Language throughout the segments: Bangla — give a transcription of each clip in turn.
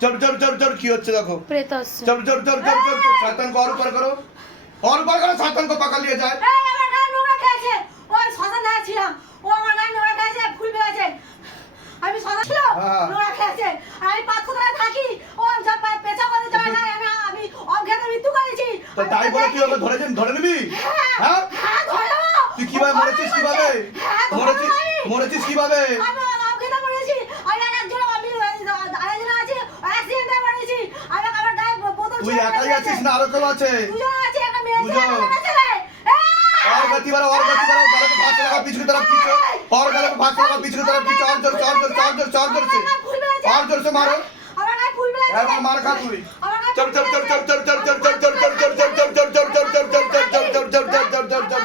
चल की হচ্ছে দেখো प्रेत আসছে चल शैतान को और ऊपर करो शैतान को पकड़ लिया जाए এই আমার গায়ে নোংরা খেয়েছে ওই শ্মশান ধারে ছিলাম ও আমার গায়ে নোংরা খেয়েছে ফুল বেড়েছে আমি শ্মশান ছিল নোংরা খেয়েছে আর আমি পাথরে থাকি ও যা পেঁচা করে যায় না আমি অজ্ঞাত মৃত্যু করেছি তো তাই বলে তুই ওকে ধরে নিবি হ্যাঁ হ্যাঁ ধরো তুই কিভাবে মরেছিস কিভাবে মরেছিস কিভাবে আমি অজ্ঞাত মরেছি আর একজন আমি আরেকজন আছে অ্যাক্সিডেন্টে মরেছি আমি আমার গায়ে বোতল তুই একাই আছিস না আরো কেউ আছে দুজন আছে একটা মেয়ে দুজন। ছেলে और गति बढ़ाओ गले पे भाग लगा पीछे की तरफ खींचो और गले पे भाग लगा पीछे की तरफ खींचो और जोर से मारो আমার গায়ে ফুল বেড়েছে ऐसा मार खा तू আমার গায়ে चल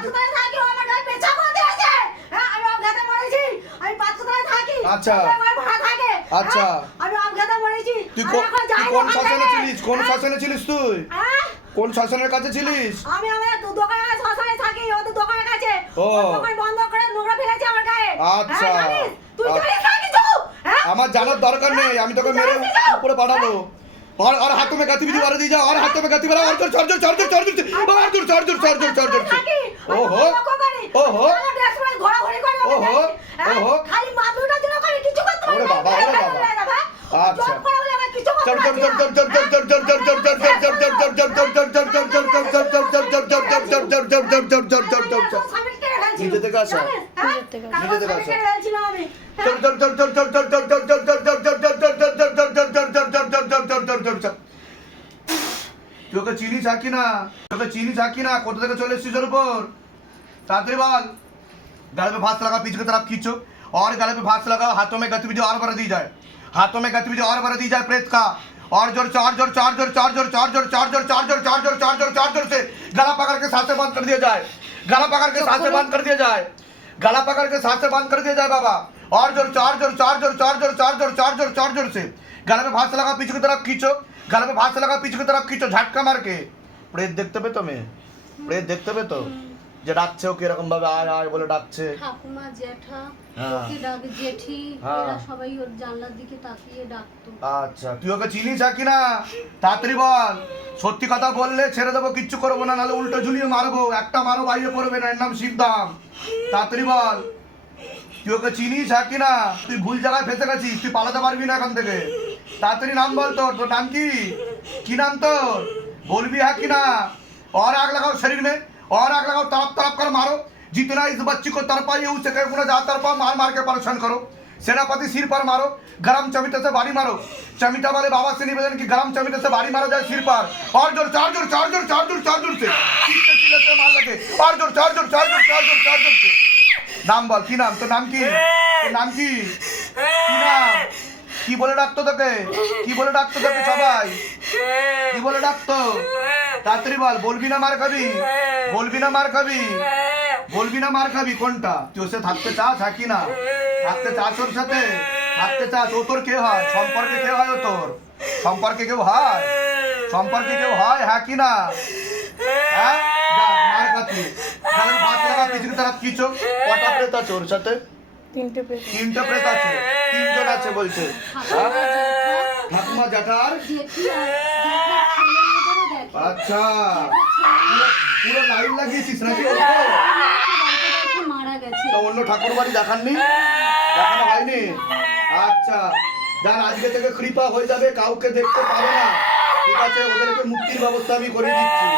পাথরে থাকি ও আমার গায়ে পেঁচা করে দিয়েছে হ্যাঁ আমি অজ্ঞাত মরেছি আমি পাথরে থাকি আচ্ছা। আমার ভাড়া থাকে আচ্ছা। আমি অজ্ঞাত মরেছি তুই কোন শাসনে ছিলিস তুই হ্যাঁ কোন শাসনের কাছে ছিলিস আমি আমার দোকানে শ্মশানে থাকি ওদের দোকানের কাছে ও। দোকান বন্ধ করে নোংরা ফেলেছে আমার গায়ে আচ্ছা। হ্যাঁ, জানিস? তুই জানিস না কিছু হ্যাঁ আমার জানার দরকার নেই আমি তোকে মেরে উপরে পাঠাবো और हाथों में गतिविधि बढ़ा दी जा और हाथों में गति बढ़ा और जोर ओहो ओहो ओहो ओहो খালি মাদুরটা জন্য করে কিছু করতে পারি ওরে বাবা আচ্ছা নিজে থেকে আসা নিজে থেকে আসা তোকে চিনিস কি না কোথা থেকে চলে এসেছিস ওর উপর তাড়াতাড়ি বল गले पे भात लगा पीछे की तरफ खींचो और गले पे भात लगाओ हाथों में गतिविधि और बढ़ा दी जाए प्रेत का और जोर से गला पकड़ के सांसें बंद कर दिया जाए बाबा और जोर से गले पे भात लगा पीछे की तरफ खींचो झटका मार के प्रेत देखते पे तो যে ডাকছে ওকে এরকম ভাবে আয় বলে ডাকছে ঠাকুমা জ্যাঠা হ্যাঁ। ওকে ডাকে জেঠি হ্যাঁ। এরা সবাই ওর জানলার দিকে তাকিয়ে ডাকতো আচ্ছা তুই ওকে চিনিস কি না তাড়াতাড়ি বল সত্যি কথা বললে ছেড়ে দেবো কিচ্ছু করবো না নাহলে উল্টো ঝুলিয়ে মারবো একটা মারো বাইরে পড়বে না এর নাম শিবদাম তাড়াতাড়ি বল তুই ওকে চিনিস কি না তুই ভুল জায়গায় ফেসে গেছিস তুই পালাতে পারবি না এখান থেকে তাড়াতাড়ি নাম বল তোর নাম কি नाम তোর বলবি কি না और आग लगाओ शरीर में और आग लगाओ तरफ कर मारो जितना इस बच्ची को तरपाइए उससे कई गुना ज्यादा तरपाओ मार के परेशान करो सेनापति सिर पर मारो गरम चमिटे से बारी मारो चमिटा वाले बाबा से निवेदन की गरम चमिटे से बारी मारो जाए सिर पर और जोर चार जोर से चिल्लाते मार लगे और जोर चार जोर से नाम बोल की नाम तो नाम की नाम কি বলে ডাকতো তোকে সবাই কি বলে ডাকতো তাড়াতাড়ি বল বলবি না মার খাবি কোনটা তুই ওর সাথে থাকতে চাস কি না থাকতে চাস ওর সাথে ও তোর কে হয় সম্পর্কে কে হয় ও তোর সম্পর্কে কেউ হয় হ্যাঁ কি না হ্যাঁ যা মার খাতি গালে ভাত লাগা পিছনে तरफ खींचो কটা প্রেত আছে ওর সাথে তিনটে প্রেত আছে তিনজন আছে বলছে ঠাকুমা জ্যাঠার জেঠি আর জ্যাঠার ছেলে মেয়েদেরও দেখে আচ্ছা পুরো লাইন লাগিয়েছিস নাকি মারা গেছে তো অন্য ঠাকুর বাড়ি দেখানো হয়নি আচ্ছা যার আজকে থেকে কৃপা হয়ে যাবে কাউকে দেখতে পাবে না ঠিক আছে ওদেরকে মুক্তির ব্যবস্থা আমি করে দিচ্ছি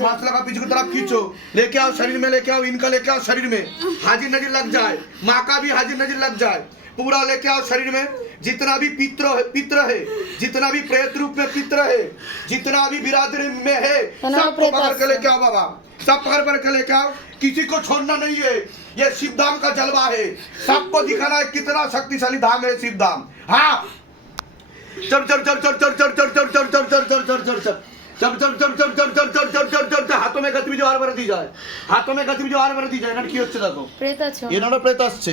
भात लगा पीछे की तरफ खींचो लेके आओ शरीर में इनका लेके आओ शरीर में हाजिर नजर लग जाए माँ का भी हाजिर नजर लग जाए पूरा लेके आओ शरीर में जितना भी पित्र है जितना भी प्रेत रूप में पित्र है जितना भी बिरादरी में है सबको पकड़ के लेके आओ बाबा सब पकड़ के लेके आओ किसी को छोड़ना नहीं है ये शिवधाम का जलवा है सबको दिखाना है कितना शक्तिशाली धाम है शिवधाम हाँ चल हाथों में गतिविधि और बढ़ा दी जाए ना কি হচ্ছে দেখো প্রেত আছে এনারও প্রেত আসছে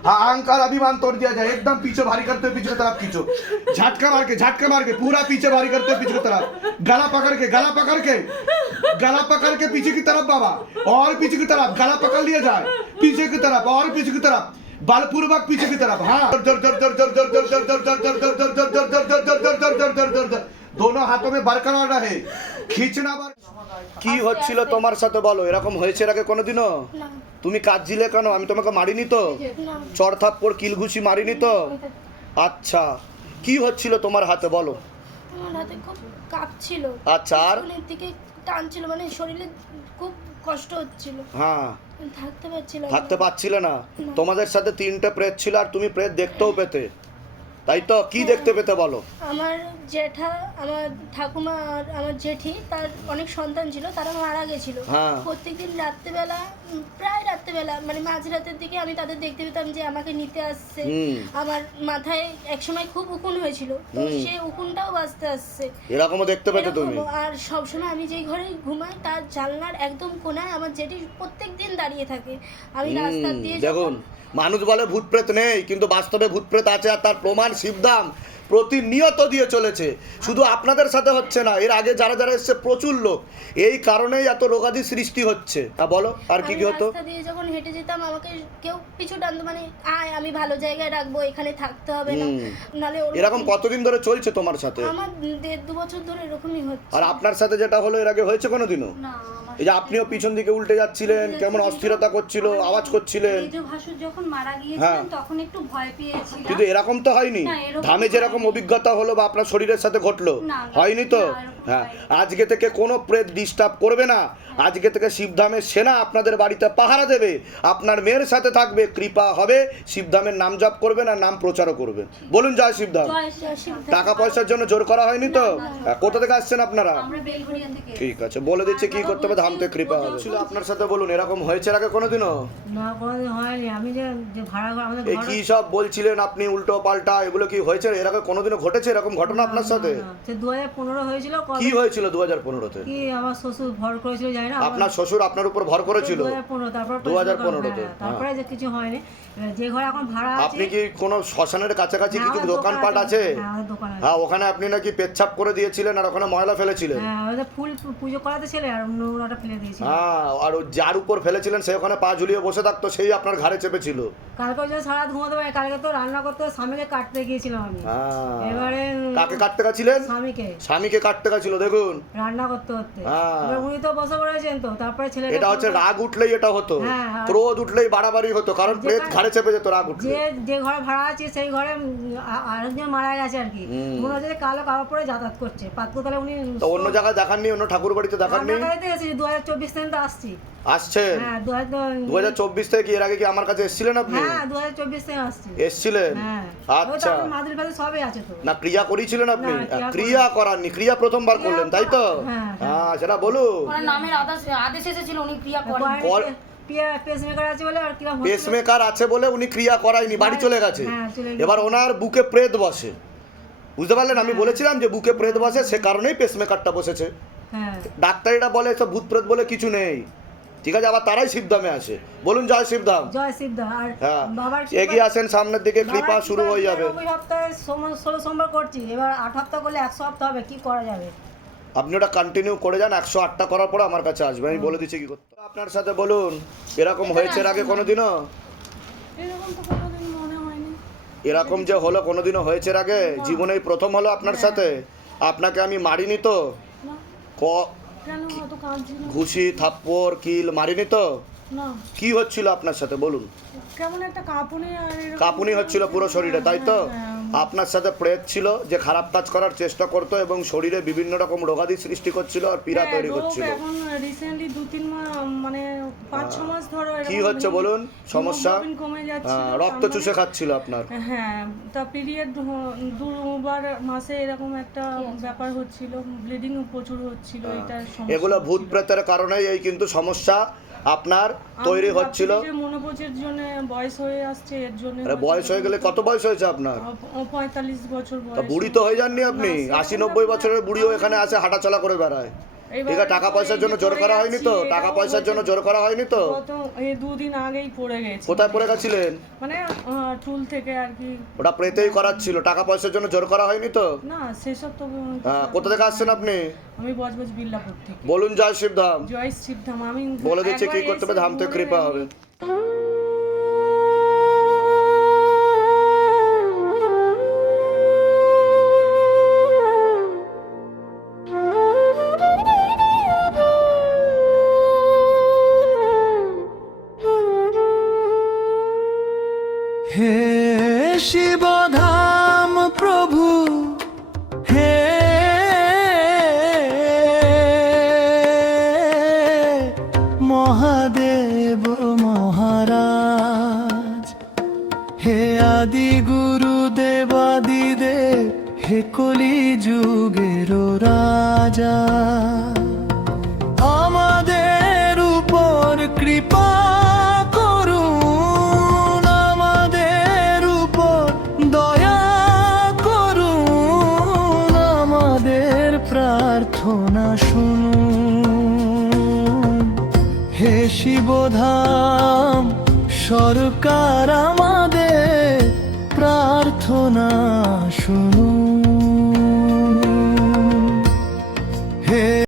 हाँ अहंकार अभिमान तोड़ दिया जाए, एकदम पीछे भारी करते हुए पीछे की तरफ खींचो, झटका मार के पूरा पीछे भारी करते हुए पीछे की तरफ, गला पकड़ के पीछे की तरफ बाबा, और पीछे की तरफ गला पकड़ लिया जाए, पीछे की तरफ और पीछे की तरफ, बलपूर्वक पीछे की तरफ। हाँ दोनों हाथों में बरकरार रहे, खींचना। কি হচ্ছিল তোমার সাথে বলো, এরকম হয়েছে এর আগে কোনোদিনও? না তুমি কাঁদছিলে কেন? আমি তোমাকে মারিনি তো? না চড় থাপ্পড় কিল ঘুষি মারিনি তো? আচ্ছা কি হচ্ছিল তোমার হাতে বলো? আমার হাতে খুব কাঁপছিল, আচ্ছা আর? শরীরের দিকে টানছিল, মানে শরীরে খুব কষ্ট হচ্ছিল, হ্যাঁ থাকতে পারছিলাম না। থাকতে পারছিলে না। তোমাদের সাথে 3টে প্রেত ছিল আর তুমি প্রেত দেখতেও পেতে, তাই তো? কি দেখতে পেতে বলো? আমার জেঠা, আমার ঠাকুমা আর আমার জেঠি, তার অনেক সন্তান ছিল, তারা মারা গেছিল। হ্যাঁ। প্রত্যেকদিন রাত্রেবেলা, প্রায় রাত্রেবেলা, মানে মাঝরাতের দিকে আমি তাদের দেখতে পেতাম যে আমাকে নিতে আসছে। আমার মাথায় একসময় খুব উকুন হয়েছিল, তো সে উকুনটাও বাঁচতে আসছে, এরকমও দেখতে পেতে তুমি? এরকমও। আর সবসময় আমি যেই ঘরে ঘুমাই তার জানলার একদম কোনায় আমার জেঠি প্রত্যেকদিন দাঁড়িয়ে থাকে। আমি রাস্তা দিয়ে দেখুন, যখন মানুষ বলে ভূত প্রেত নেই, কিন্তু বাস্তবে ভূত প্রেত আছে, আর তার প্রমাণ শিবধাম প্রতিনিয়ত দিয়ে চলেছে। শুধু আপনাদের সাথে হচ্ছে না, এর আগে যারা যারা এসছে প্রচুর লোক, এই কারণেই এত রোগাদি সৃষ্টি হচ্ছে। তা বলো আর কি কি হতো? রাস্তা দিয়ে যখন হেঁটে যেতাম আমাকে কেউ পিছু টানতো, মানে আয় আমি ভালো জায়গায় রাখবো, এখানে থাকতে হবে না, নালে এরকম কতদিন ধরে চলছে তোমার সাথে? আমার 1.5-2 বছর ধরে এরকমই হচ্ছে। আর আপনার সাথে যেটা হলো এর আগে হয়েছে কোনোদিনও? না এই যে আপনিও পিছন দিকে উল্টে যাচ্ছিলেন, কেমন অস্থিরতা করছিল, আওয়াজ করছিলেন। মেজ ভাসুর যখন মারা হ্যাঁ। গিয়েছিলেন তখন একটু ভয় পেয়েছিলাম, কিন্তু এরকম তো হয়নি। না, এরকম ধামে যেরকম অভিজ্ঞতা হলো বা আপনার শরীরের সাথে ঘটলো, না, হয়নি তো? না, এরকম হ্যাঁ, হয়নি। আজকে থেকে কোনো প্রেত ডিস্টার্ব করবে না। আজকে থেকে শিবধামের সেনা আপনাদের বাড়িতে পাহারা দেবে, আপনার মেয়ের সাথে থাকবে, কৃপা হবে, শিবধামের নাম জপ করবেন আর নাম প্রচারও করবেন। বলুন জয় শিবধাম। জয় শিব টাকা পয়সার জন্য জোর করা হয়নি তো? হ্যাঁ, কোথা থেকে আসছেন আপনারা? আমরা বেলঘরিয়া থেকে। ঠিক আছে, বলে দিচ্ছে কি করতে হবে, ধাম থেকে কৃপা হবে। ছিল আপনার সাথে, বলুন এরকম হয়েছে এর আগে কোনোদিনও? না কোনোদিন হয়নি। আমি যে যে ভাড়া ঘর আমাদের এই ঘর কি সব বলছিলেন আপনি উল্টো পাল্টা, এগুলো কি হয়েছে এর আগে কোনোদিনও ঘটেছে এরকম ঘটনা আপনার সাথে? সে 2015 হয়েছিল। কি হয়েছিল 2015-তে? কি আমার শ্বশুর ভর করেছিল জানি না। আপনার শ্বশুর আপনার উপর ভর করেছিল 2015, তারপর 2015-তে, তারপরে যে কিছু হয়নি। এবার যে ঘরে এখন ভাড়া আছে, আপনি কি কোনো শ্মশানের কাছাকাছি হ্যাঁ, কিছু আমাদের দোকানপাট দোকান আছে? হ্যাঁ, আমাদের দোকান আছে। হ্যাঁ, ওখানে আপনি নাকি পেচ্ছাপ করে দিয়েছিলেন আর ওখানে ময়লা ফেলেছিলেন। হ্যাঁ, ওদের ফুল পুজো করাতে ছেলে আর নোংরাটা ফেলে দিয়েছিল। হ্যাঁ, আর ও যার উপর ফেলেছিলেন সে ওখানে পা ঝুলিয়ে বসে থাকতো, সেই আপনার ঘাড়ে চেপেছিল। কালকে ওই জন্য সারা রাত ঘুমাতে পারি। কালকে তো রান্না করতে স্বামীকে কাটতে গিয়েছিলাম আমি। হ্যাঁ, এবারে কাকে কাটতে গেছিলেন? স্বামীকে স্বামীকে কাটতে গেছিল। দেখুন, রান্না করতে করতে হ্যাঁ। এবার উনি তো বসে পড়েছেন, তো তারপরে ছেলে এটা হচ্ছে রাগ উঠলেই এটা হতো, হ্যাঁ, আর- ক্রোধ উঠলেই বাড়াবাড়ি হতো, কারণ যেখানে- প্রেত ঘাড়ে চেপে যেত রাগ উঠলে। যে ঘরে ভাড়া আছে সেই ঘরে আরেকজন মারা গেছে আর কি। মনে হচ্ছে যে কালো কাপড় পরে যাতায়াত করছে। পাতকোতলায় উনি তো অন্য জায়গায় দেখাননি, অন্য ঠাকুর বাড়িতে দেখাননি? রান্নাঘরেতে এসেছি 2024 থেকে তো আসছি। আসছেন হ্যাঁ 2024 থেকে কি এর আগে কি আমার কাছে এসেছিলেন আপনি? হ্যাঁ 2024 থেকে আসছি। এসেছিলেন? হ্যাঁ আচ্ছা, মাদুর ফাদুর সবই আছে তো। না ক্রিয়া করেছিলেন আপনি? না, ক্রিয়া ক্রিয়া করাননি, ক্রিয়া প্রথমবার করলেন তাই তো? হ্যাঁ, হ্যাঁ, সেটা বলুন। ওনার নামের আদেশ এসেছিল, উনি ক্রিয়া করেন। পেসমেকার আছে বলে আর কিরম পেসমেকার আছে বলে উনি ক্রিয়া করায়নি, বাড়ি চলে গেছে। হ্যাঁ, চলে গেছে। এবার ওনার বুকে প্রেত বসে, বুঝতে পারলেন? আমি বলেছিলাম যে বুকে প্রেত বসে, সে কারণেই পেসমেকারটা বসেছে। হ্যাঁ ডাক্তারিরা বলে সব ভূত প্রেত বলে কিছু নেই, ঠিক আছে? আবার তারাই শিবধামে আসে। বলুন জয় শিবধাম। জয় শিবদা। আর হ্যাঁ, বাবার এগিয়ে আসেন সামনের দিকে, কৃপা শুরু হয়ে যাবে। 9 সপ্তাহে 16 সোমবার করছি। এবার 8 সপ্তাহ করলে 100 সপ্তাহ হবে, কি করা যাবে? আপনি ওটা কন্টিনিউ করে যান, 108টা করার পরে আমার কাছে আসবে, আমি বলে দিচ্ছি কি করতে হবে। আপনার সাথে বলুন এরকম হয়েছে এর আগে কোনোদিনও? এরকম তো কোনোদিন মনে হয়নি। এরকম যে হলো কোনোদিনও হয়েছে এর আগে? জীবনেই প্রথম হলো আপনার সাথে? আপনাকে আমি মারিনি তো? না, ক- কেন হয়তো কাঁদছিল ঘুষি থাপ্পড় কিল মারিনি তো? না, কি হচ্ছিল আপনার সাথে বলুন? কেমন একটা কাঁপুনি আর এরকম কাঁপুনি হচ্ছিল পুরো শরীরে, তাই তো? আপনার সাথে প্রেত ছিল যে খারাপ কাজ করার চেষ্টা করতো এবং শরীরে বিভিন্ন রকম রোগাদি সৃষ্টি করছিল আর পীড়া তৈরি করছিল। এখন রিসেন্টলি 2-3 মাস মানে 5-6 মাস ধরে কি হচ্ছে বলুন সমস্যা? হিমোগ্লোবিন কমে যাচ্ছে, রক্ত চুষে খাচ্ছিল আপনার। হ্যাঁ তা পিরিয়ড দুবার মাসে এরকম একটা ব্যাপার হচ্ছিল, ব্লিডিং প্রচুর হচ্ছিল। এটা সমস্যা এগুলো ভূত প্রেতের কারণেই এই কিন্তু সমস্যা আপনার তৈরি হচ্ছিল। মনোপোজের জন্য বয়স হয়ে আসছে, এর জন্য। আরে বয়স হয়ে গেলে কত বয়স হয়েছে আপনার? 45 বছর তা বয়স। বুড়ি তো হয়ে যাননি আপনি? 80-90 বছরের বুড়িও এখানে আসে হাঁটাচলা করে বেড়ায়। এইবার ঠিক আছে, টাকা পয়সার জন্য জোর করা হয়নি তো? পড়ে টাকা যাচ্ছি, পয়সার জন্য জোর করা হয়নি তো? গত এই 2 দিন আগেই পড়ে গেছি। কোথায় পড়ে গেছিলেন? মানে টুল থেকে আর কি। ওটা প্রেতেই করাচ্ছিল, টাকা পয়সার জন্য জোর করা হয়নি তো? না সেসব তো হ্যাঁ, কোথা থেকে আসছেন আপনি? আমি বজবজ বিল্লাপুর থেকে। বলুন জয় শিবধাম। জয় শিবধাম। আমি বলে দিচ্ছে কি একবার করতে হবে, এসে ধাম থেকে বলে কৃপা এমনি- হবে। হে শিবধাম প্রভু, হে মহাদেব মহারাজ, হে আদি গুরু দেবাদিদেব, হে কলি যুগের রাজা, আমাদের উপর কৃপা করুন, আমাদের উপর দয়া করুন, আমাদের প্রার্থনা শুনুন। হে শিবধাম সরকার, আমাদের প্রার্থনা শুনুন।